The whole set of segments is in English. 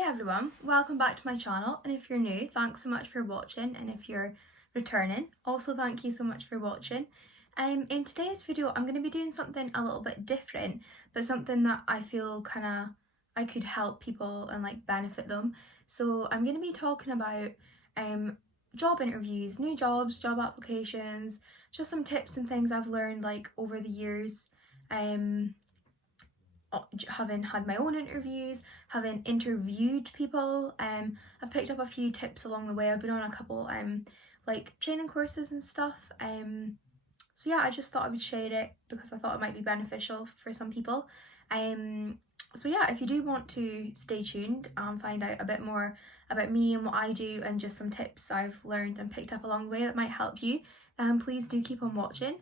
Hey everyone, welcome back to my channel, and if you're new, thanks so much for watching, and if you're returning, also thank you so much for watching. In today's video I'm going to be doing something a little bit different, but something that I feel I could help people and benefit them. So I'm going to be talking about job interviews, new jobs, job applications, just some tips and things I've learned over the years. Having had my own interviews, having interviewed people, I've picked up a few tips along the way. I've been on a couple training courses and stuff. So yeah, I just thought I would share it because I thought it might be beneficial for some people. So yeah, if you do want to stay tuned and find out a bit more about me and what I do and just some tips I've learned and picked up along the way that might help you, please do keep on watching.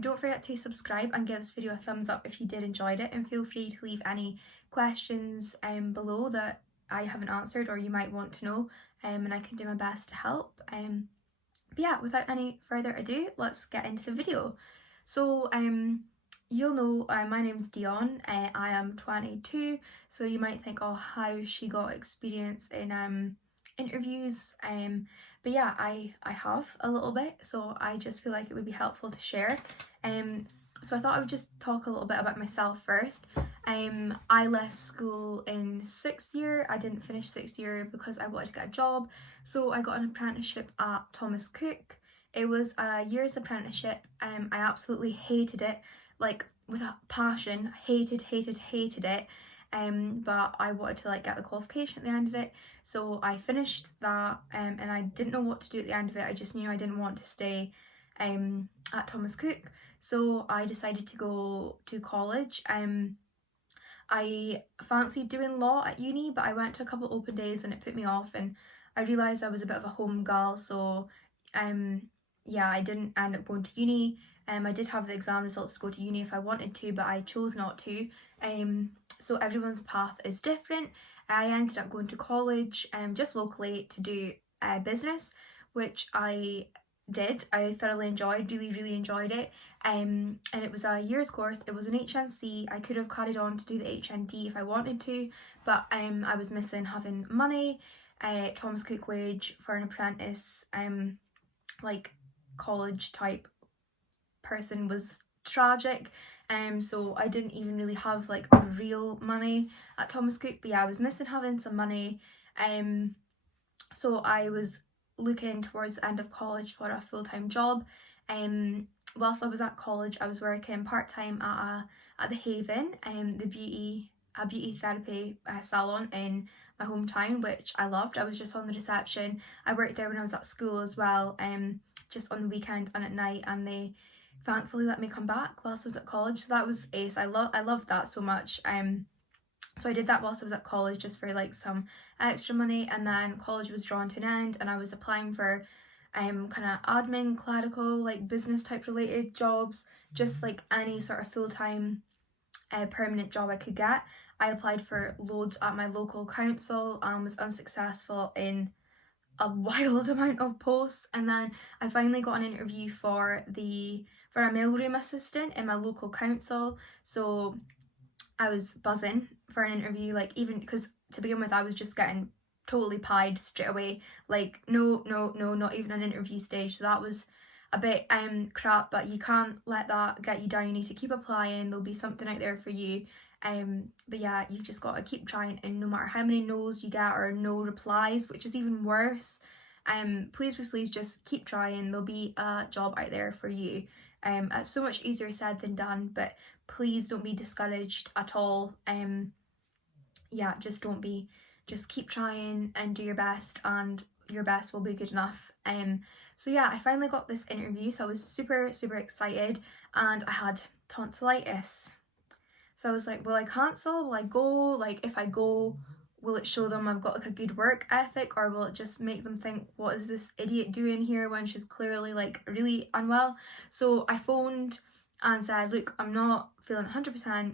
Don't forget to subscribe and give this video a thumbs up if you did enjoy it, and feel free to leave any questions below that I haven't answered or you might want to know, and I can do my best to help. But yeah, without any further ado, let's get into the video. So you'll know my name's Dion. I am 22, so you might think, oh, how she got experience in interviews. But yeah, I have a little bit, so I just feel like it would be helpful to share. So I thought I would just talk a little bit about myself first. I left school in 6th year. I didn't finish 6th year because I wanted to get a job, so I got an apprenticeship at Thomas Cook. It was a year's apprenticeship. I absolutely hated it, with a passion. Hated it. But I wanted to get the qualification at the end of it, so I finished that, and I didn't know what to do at the end of it. I just knew I didn't want to stay at Thomas Cook, so I decided to go to college. I fancied doing law at uni, but I went to a couple of open days and it put me off, and I realised I was a bit of a home girl, so yeah, I didn't end up going to uni. I did have the exam results to go to uni if I wanted to, but I chose not to. So everyone's path is different. I ended up going to college just locally to do business, which I did. I thoroughly enjoyed, really enjoyed it. And it was a year's course. It was an HNC. I could have carried on to do the HND if I wanted to, but I was missing having money. Thomas Cook wage for an apprentice, college type person, was tragic. So I didn't even really have real money at Thomas Cook, but yeah, I was missing having some money. So I was looking towards the end of college for a full-time job. Whilst I was at college, I was working part-time at the Haven, a beauty therapy salon in my hometown, which I loved. I was just on the reception. I worked there when I was at school as well, just on the weekend and at night, and they thankfully let me come back whilst I was at college, so that was ace. I loved that so much. So I did that whilst I was at college just for some extra money, and then college was drawn to an end and I was applying for kind of admin, clerical, business type related jobs, just any sort of full-time permanent job I could get. I applied for loads at my local council and was unsuccessful in a wild amount of posts, and then I finally got an interview for a mailroom assistant in my local council. So I was buzzing for an interview, even because to begin with I was just getting totally pied straight away, no, not even an interview stage. So that was a bit crap, but you can't let that get you down. You need to keep applying. There'll be something out there for you. But yeah, you've just got to keep trying, and no matter how many no's you get or no replies, which is even worse, please just keep trying. There'll be a job out there for you. It's so much easier said than done, but please don't be discouraged at all. Yeah, just keep trying and do your best, and your best will be good enough. So yeah, I finally got this interview, so I was super excited, and I had tonsillitis. So I was like, will I cancel? Will I go? If I go, will it show them I've got a good work ethic, or will it just make them think, what is this idiot doing here when she's clearly really unwell? So I phoned and said, look, I'm not feeling 100%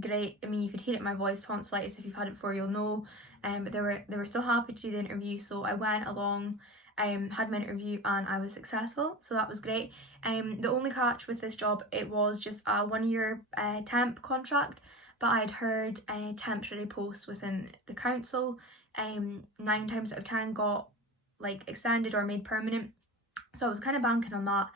great. I mean, you could hear it in my voice. Tonsillitis, if you've had it before, you'll know. But they were still happy to do the interview, so I went along, had my interview, and I was successful, so that was great. The only catch with this job, it was just a 1-year temp contract, but I'd heard a temporary post within the council 9 times out of 10 got like extended or made permanent, so I was kind of banking on that.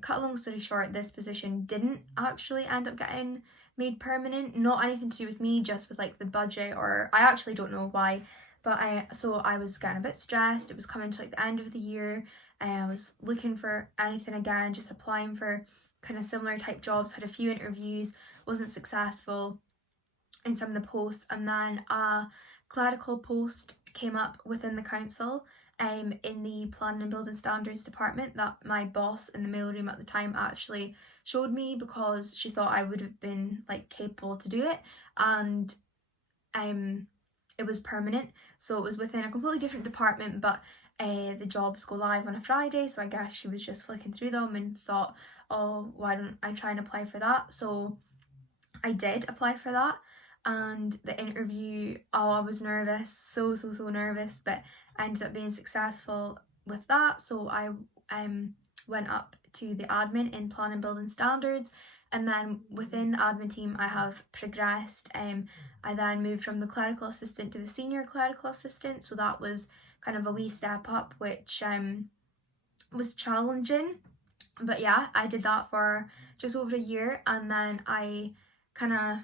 Cut a long story short, this position didn't actually end up getting made permanent. Not anything to do with me, just with like the budget, or I actually don't know why. But I was getting a bit stressed. It was coming to like the end of the year, and I was looking for anything again, just applying for kind of similar type jobs. Had a few interviews, wasn't successful in some of the posts, and then a clerical post came up within the council in the Planning and Building Standards department that my boss in the mailroom at the time actually showed me, because she thought I would have been like capable to do it, and it was permanent, so it was within a completely different department, but the jobs go live on a Friday, so I guess she was just flicking through them and thought, oh, why don't I try and apply for that? So I did apply for that, and the interview, oh, I was nervous, so nervous, but I ended up being successful with that. So I went up to the admin in Planning and Building Standards, and then within the admin team I have progressed. I then moved from the clerical assistant to the senior clerical assistant, so that was kind of a wee step up, which was challenging, but yeah, I did that for just over a year, and then I kind of,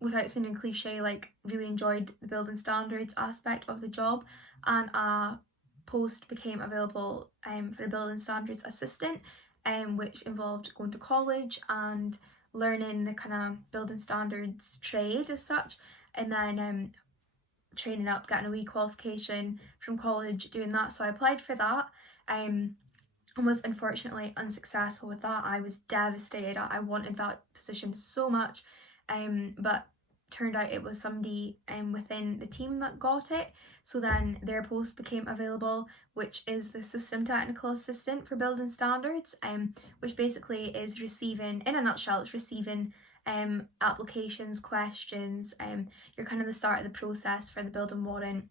without sounding cliche, like really enjoyed the building standards aspect of the job, and a post became available for a building standards assistant, which involved going to college and learning the kind of building standards trade as such, and then training up, getting a wee qualification from college doing that. So I applied for that and was unfortunately unsuccessful with that. I was devastated. I wanted that position so much, but turned out it was somebody within the team that got it. So then their post became available, which is the system technical assistant for building standards, which basically is receiving, in a nutshell, it's receiving applications, questions. You're kind of the start of the process for the building warrant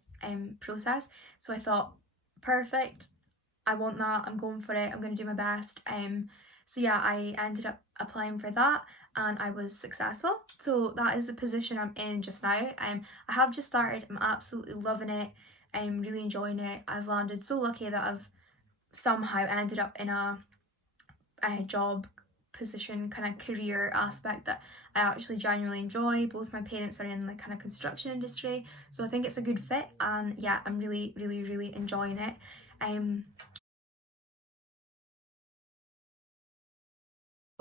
process. So I thought, perfect, I want that, I'm going for it, I'm going to do my best. So yeah, I ended up applying for that and I was successful. So that is the position I'm in just now. I have just started, I'm absolutely loving it, I'm really enjoying it. I've landed so lucky that I've somehow ended up in a job position, kind of career aspect that I actually genuinely enjoy. Both my parents are in the kind of construction industry, so I think it's a good fit, and yeah, I'm really enjoying it.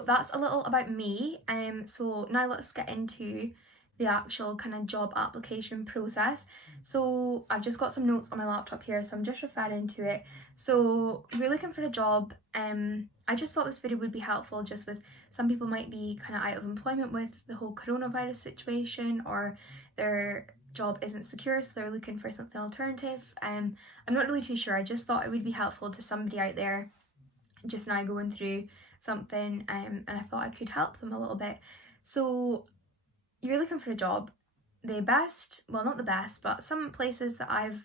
That's a little about me. So now let's get into the actual kind of job application process. So I've just got some notes on my laptop here, so I'm just referring to it. So if you're looking for a job, I just thought this video would be helpful, just with some people might be kind of out of employment with the whole coronavirus situation, or their job isn't secure, so they're looking for something alternative. I'm not really too sure. I just thought it would be helpful to somebody out there just now going through something, and I thought I could help them a little bit. So you're looking for a job, the best, well, not the best, but some places that I've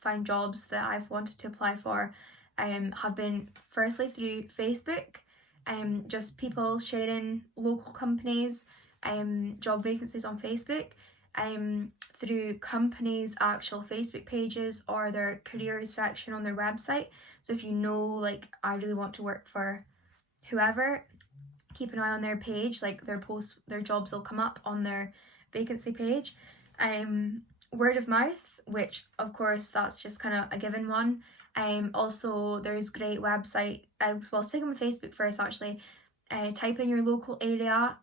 found jobs that I've wanted to apply for have been firstly through Facebook, just people sharing local companies job vacancies on Facebook, through companies' actual Facebook pages or their careers section on their website. So if you know, like, I really want to work for whoever, keep an eye on their page, like their posts, their jobs will come up on their vacancy page. Word of mouth, which of course that's just kind of a given one. Also there's great website, well, sticking with Facebook first actually, type in your local area,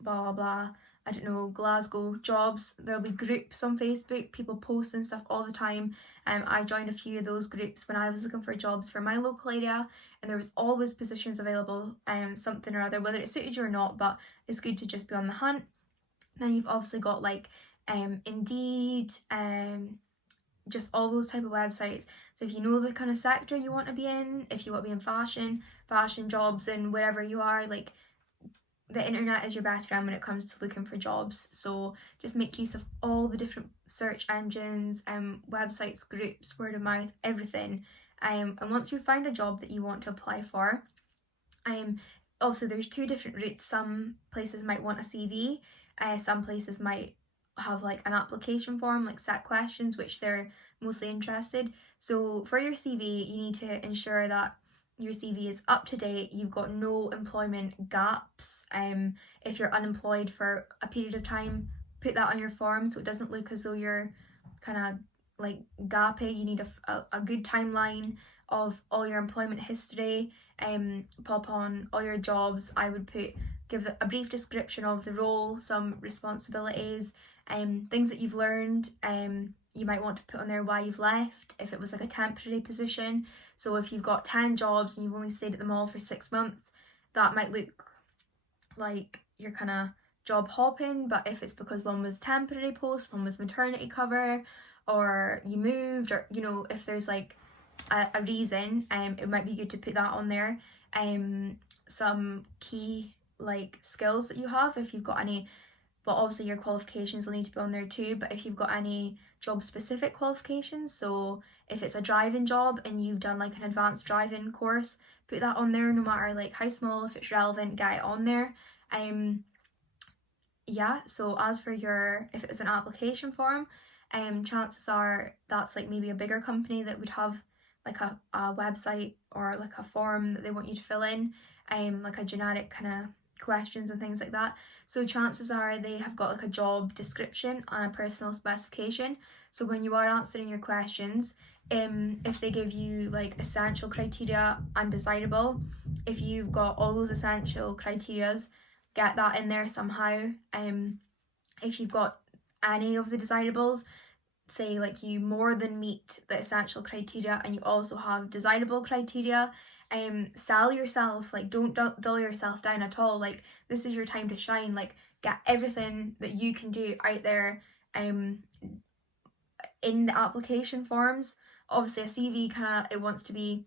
blah blah blah, I don't know, Glasgow jobs. There'll be groups on Facebook, people posting stuff all the time. I joined a few of those groups when I was looking for jobs for my local area, and there was always positions available, something or other, whether it suited you or not, but it's good to just be on the hunt. Then you've obviously got like Indeed, just all those type of websites. So if you know the kind of sector you want to be in, if you want to be in fashion jobs, and wherever you are, like, the internet is your best friend when it comes to looking for jobs. So just make use of all the different search engines, websites, groups, word of mouth, everything. And once you find a job that you want to apply for, obviously there's two different routes. Some places might want a CV, Some places might have like an application form, like set questions which they're mostly interested. So for your CV, you need to ensure that your CV is up to date, you've got no employment gaps. If you're unemployed for a period of time, put that on your form so it doesn't look as though you're kind of like gappy. You need a good timeline of all your employment history. Pop on all your jobs. I would give a brief description of the role, some responsibilities, things that you've learned. You might want to put on there why you've left if it was like a temporary position. So if you've got 10 jobs and you've only stayed at them all for 6 months, that might look like you're kind of job hopping. But if it's because one was temporary post, one was maternity cover, or you moved, or you know, if there's like a reason, it might be good to put that on there. Some key like skills that you have, if you've got any, but obviously your qualifications will need to be on there too, but if you've got any job specific qualifications, so if it's a driving job and you've done like an advanced driving course, put that on there, no matter like how small. If it's relevant, get it on there. Yeah, so as for if it was an application form, chances are that's like maybe a bigger company that would have like a website or like a form that they want you to fill in, like a generic kind of questions and things like that. So chances are they have got like a job description and a personal specification. So when you are answering your questions, if they give you like essential criteria and desirable, if you've got all those essential criterias, get that in there somehow. If you've got any of the desirables, say like you more than meet the essential criteria and you also have desirable criteria, sell yourself. Like, don't dull yourself down at all. Like, this is your time to shine. Like, get everything that you can do out there in the application forms. Obviously a CV it wants to be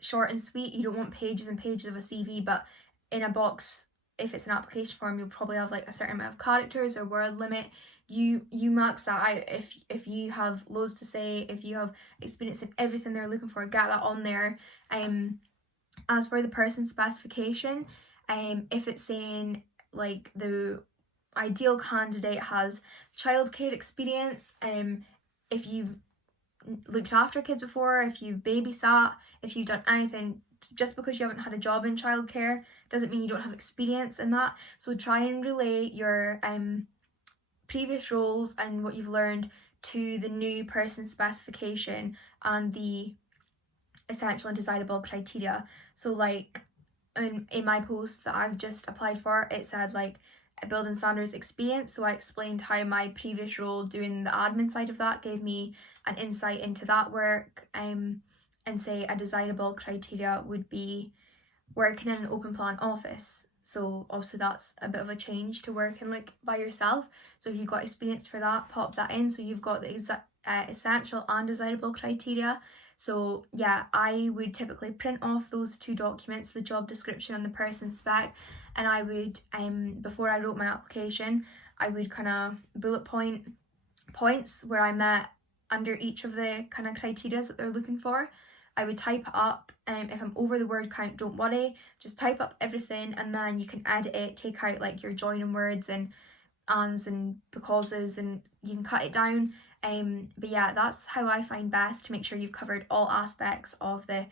short and sweet. You don't want pages and pages of a CV, but in a box, if it's an application form, you'll probably have like a certain amount of characters or word limit. You max that out. If you have loads to say, if you have experience in everything they're looking for, get that on there. As for the person specification, if it's saying like the ideal candidate has childcare experience, if you've looked after kids before, if you've babysat, if you've done anything, just because you haven't had a job in childcare doesn't mean you don't have experience in that. So try and relate your previous roles and what you've learned to the new person specification and the essential and desirable criteria. So like in my post that I've just applied for, it said like a building standards experience, so I explained how my previous role doing the admin side of that gave me an insight into that work, and say a desirable criteria would be working in an open plan office. So obviously that's a bit of a change to working like by yourself. So if you've got experience for that, pop that in, so you've got the essential and desirable criteria. So yeah, I would typically print off those two documents, the job description and the person spec, and I would, before I wrote my application, I would kind of bullet points where I met under each of the kind of criteria that they're looking for. I would type it up, if I'm over the word count, don't worry, just type up everything and then you can edit it, take out like your joining words and ands and becauses, and you can cut it down. But yeah, that's how I find best to make sure you've covered all aspects of the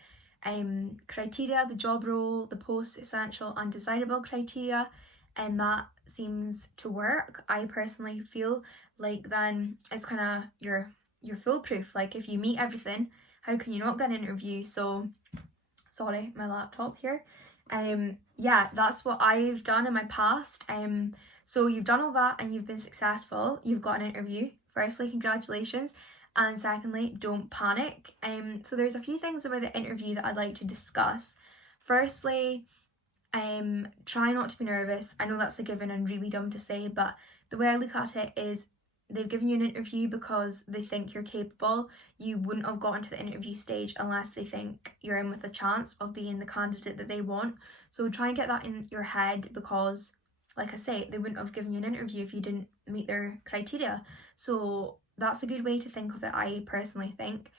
criteria, the job role, the post essential and desirable criteria, and that seems to work. I personally feel like then it's kind of you're foolproof. Like, if you meet everything, how can you not get an interview? So sorry, my laptop here. Yeah, that's what I've done in my past. So you've done all that and you've been successful, you've got an interview. Firstly, congratulations, and secondly, don't panic. So there's a few things about the interview that I'd like to discuss. Firstly, try not to be nervous. I know that's a given and really dumb to say, but the way I look at it is they've given you an interview because they think you're capable. You wouldn't have gotten to the interview stage unless they think you're in with a chance of being the candidate that they want. So try and get that in your head, because like I say, they wouldn't have given you an interview if you didn't meet their criteria. So that's a good way to think of it, I personally think.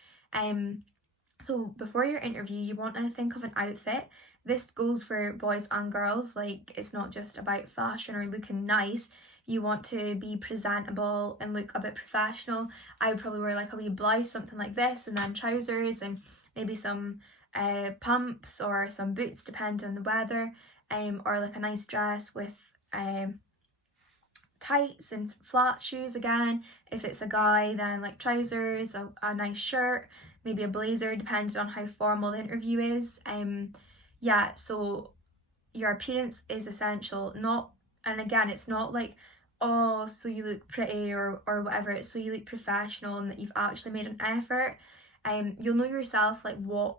So before your interview, you want to think of an outfit. This goes for boys and girls. Like, it's not just about fashion or looking nice. you want to be presentable and look a bit professional, I would probably wear like a wee blouse, something like this, and then trousers and maybe some pumps or some boots depending on the weather, or like a nice dress with tights and flat shoes again. If it's a guy, then like trousers, a nice shirt, maybe a blazer, depending on how formal the interview is. Yeah, so your appearance is essential. Not, and again, it's not like, oh, so you look pretty or whatever. It's so you look professional and that you've actually made an effort. You'll know yourself like what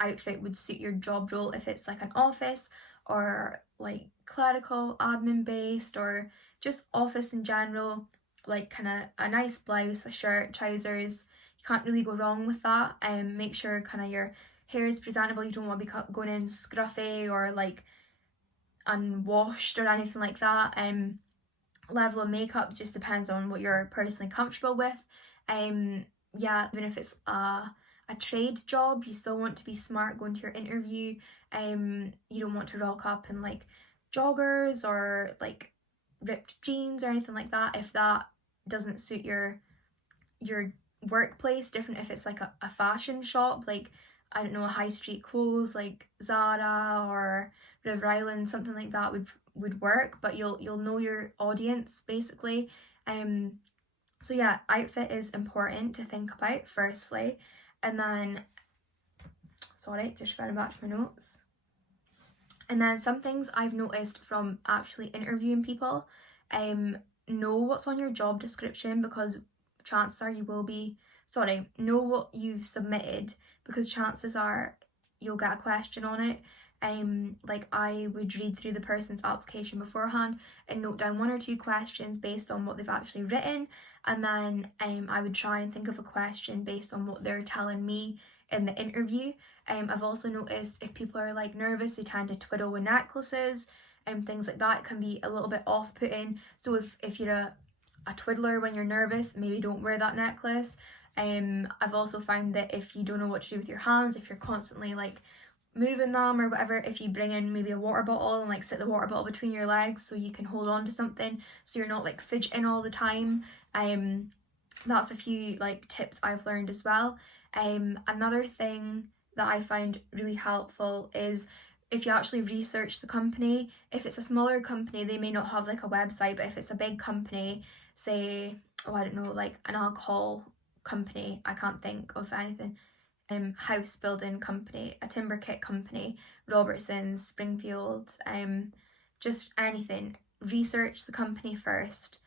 outfit would suit your job role, if it's like an office or like clerical admin based or just office in general, like kind of a nice blouse, a shirt, trousers. You can't really go wrong with that. Make sure kind of your hair is presentable. You don't want to be going in scruffy or like unwashed or anything like that. Level of makeup just depends on what you're personally comfortable with. Yeah, even if it's a trade job, you still want to be smart going to your interview. You don't want to rock up in like joggers or like ripped jeans or anything like that if that doesn't suit your workplace. Different if it's like a fashion shop, like I don't know, a high street clothes like Zara or River Island, something like that would work, but you'll know your audience basically. So yeah, outfit is important to think about firstly, and then sorry, just going back to my notes. And then some things I've noticed from actually interviewing people, know what's on your job description, because chances are you will be, know what you've submitted, because chances are you'll get a question on it. Like I would read through the person's application beforehand and note down 1 or 2 questions based on what they've actually written, and then I would try and think of a question based on what they're telling me in the interview. I've also noticed if people are like nervous, they tend to twiddle with necklaces and things like that. It can be a little bit off-putting. So if you're a twiddler when you're nervous, maybe don't wear that necklace. I've also found that if you don't know what to do with your hands, if you're constantly like moving them or whatever, if you bring in maybe a water bottle and like sit the water bottle between your legs so you can hold on to something so you're not like fidgeting all the time. That's a few like tips I've learned as well. Another thing that I found really helpful is if you actually research the company. If it's a smaller company, they may not have like a website, but if it's a big company, say, oh, I don't know, like an alcohol company, I can't think of anything, house building company, a timber kit company, Robertson's, Springfield, just anything, research the company first.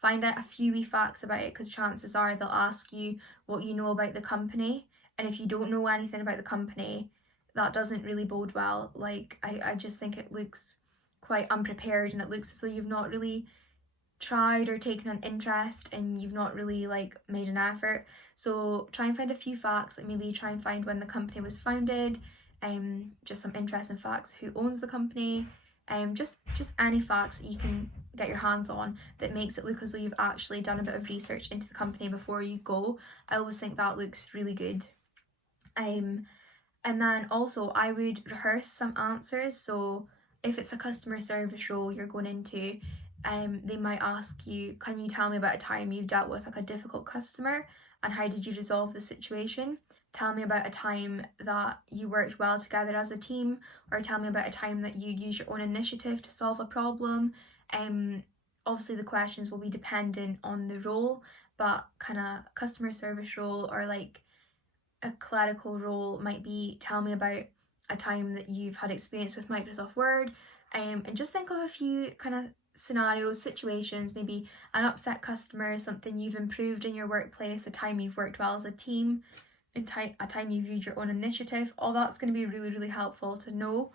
Find out a few wee facts about it, because chances are they'll ask you what you know about the company, and if you don't know anything about the company, that doesn't really bode well. Like I just think it looks quite unprepared, and it looks as though you've not really tried or taken an interest and you've not really like made an effort. So try and find a few facts, like maybe try and find when the company was founded, just some interesting facts, who owns the company, just any facts that you can get your hands on that makes it look as though you've actually done a bit of research into the company before you go. I always think that looks really good. And then also I would rehearse some answers. So if it's a customer service role you're going into, they might ask you, can you tell me about a time you've dealt with like a difficult customer and how did you resolve the situation? Tell me about a time that you worked well together as a team, or tell me about a time that you used your own initiative to solve a problem. Obviously the questions will be dependent on the role, but kind of customer service role or like a clerical role might be, tell me about a time that you've had experience with Microsoft Word, and just think of a few kind of scenarios, situations, maybe an upset customer, something you've improved in your workplace, a time you've worked well as a team, a time you've used your own initiative. All that's going to be really, really helpful to know.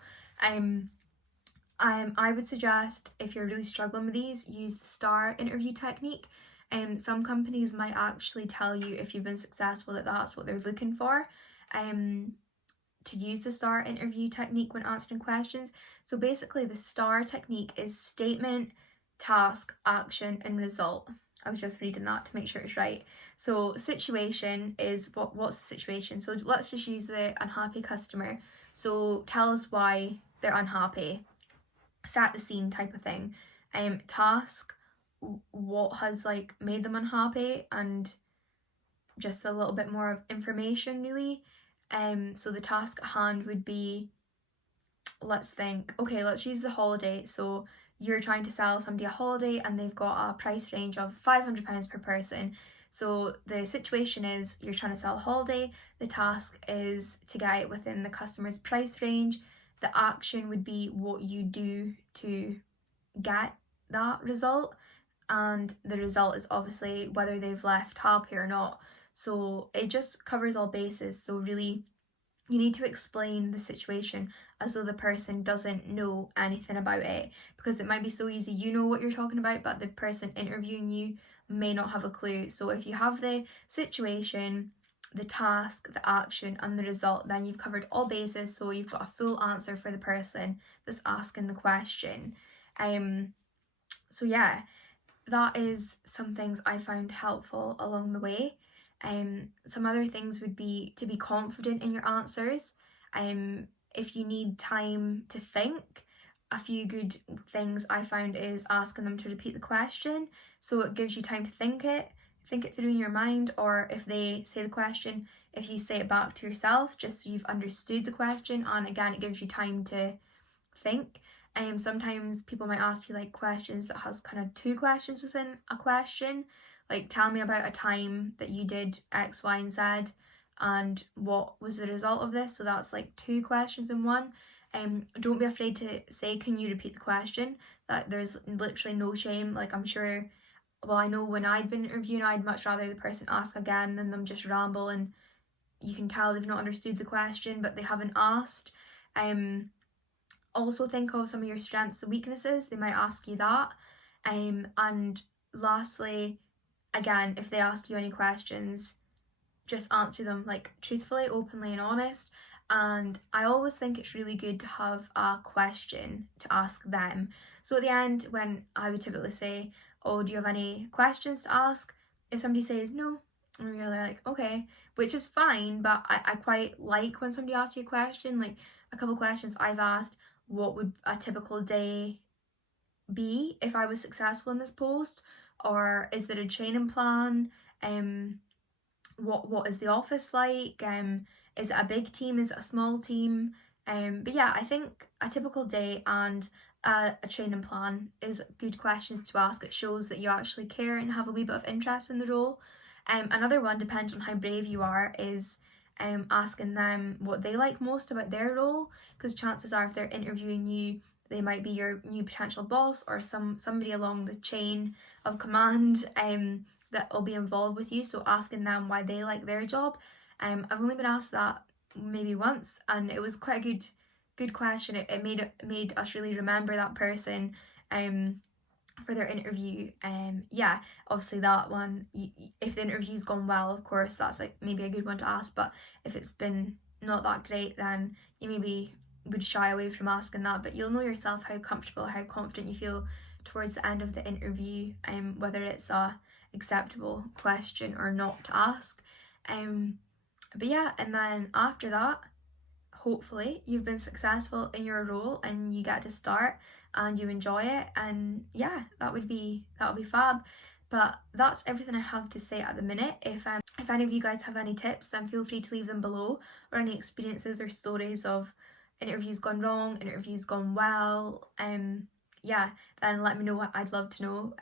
I would suggest, if you're really struggling with these, use the STAR interview technique. Some companies might actually tell you, if you've been successful, that that's what they're looking for, to use the STAR interview technique when answering questions. So basically the STAR technique is statement, task, action and result. I was just reading that to make sure it's right. So situation is what's the situation? So let's just use the unhappy customer. So tell us why they're unhappy. Set the scene type of thing. Task, what has like made them unhappy, and just a little bit more of information really. So the task at hand would be, let's think, okay, let's use the holiday. So you're trying to sell somebody a holiday and they've got a price range of £500 per person. So the situation is you're trying to sell a holiday, the task is to get it within the customer's price range. The action would be what you do to get that result, and the result is obviously whether they've left happy or not. So it just covers all bases. So really, you need to explain the situation as though the person doesn't know anything about it, because it might be so easy you know what you're talking about, but the person interviewing you may not have a clue. So if you have the situation, the task, the action, and the result, then you've covered all bases, so you've got a full answer for the person that's asking the question. So yeah, that is some things I found helpful along the way. Some other things would be to be confident in your answers. If you need time to think, a few good things I found is asking them to repeat the question, so it gives you time to think it through in your mind, or if they say the question, if you say it back to yourself, just so you've understood the question, and again, it gives you time to think. Sometimes people might ask you like questions that has kind of two questions within a question, like tell me about a time that you did X, Y, and Z, and what was the result of this. So that's like two questions in one. Don't be afraid to say, can you repeat the question? That there's literally no shame. Like, I'm sure, well, I know when I'd been interviewing, I'd much rather the person ask again than them just ramble and you can tell they've not understood the question but they haven't asked. Also think of some of your strengths and weaknesses. They might ask you that. And lastly, again, if they ask you any questions, just answer them like truthfully, openly, and honest. And I always think it's really good to have a question to ask them. So at the end, when I would typically say, oh, do you have any questions to ask? If somebody says no, and you're like, okay, which is fine, but I quite like when somebody asks you a question. Like a couple questions I've asked, what would a typical day be if I was successful in this post? Or is there a training plan? What is the office like? Is it a big team? Is it a small team? But yeah, I think a typical day and a training plan is good questions to ask. It shows that you actually care and have a wee bit of interest in the role. Another one, depending on how brave you are, is asking them what they like most about their role, because chances are if they're interviewing you, they might be your new potential boss or somebody along the chain of command that will be involved with you. So asking them why they like their job. I've only been asked that maybe once, and it was quite a good question. It made us really remember that person for their interview. Yeah, obviously that one, if the interview's gone well, of course that's like maybe a good one to ask, but if it's been not that great, then you maybe would shy away from asking that. But you'll know yourself how comfortable, how confident you feel towards the end of the interview, whether it's a acceptable question or not to ask. But yeah, and then after that, hopefully you've been successful in your role and you get to start and you enjoy it, and yeah, that would be fab. But that's everything I have to say at the minute. If any of you guys have any tips, then feel free to leave them below, or any experiences or stories of interviews gone wrong, interviews gone well. Yeah, then let me know. What I'd love to know.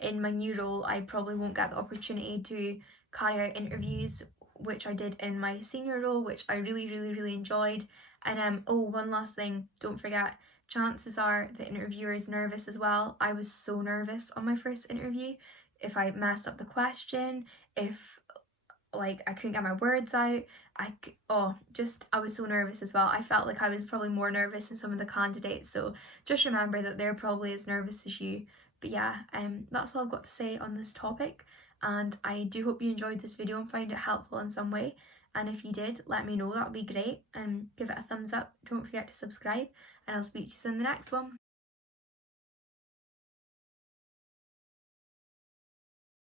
In my new role, I probably won't get the opportunity to carry out interviews, which I did in my senior role, which I really enjoyed. And oh, one last thing, don't forget, chances are the interviewer is nervous as well. I was so nervous on my first interview. If I messed up the question, if like I couldn't get my words out, I was so nervous as well. I felt like I was probably more nervous than some of the candidates, so just remember that they're probably as nervous as you. But yeah, that's all I've got to say on this topic, and I do hope you enjoyed this video and found it helpful in some way. And if you did, let me know, that would be great, and give it a thumbs up. Don't forget to subscribe, and I'll speak to you in the next one.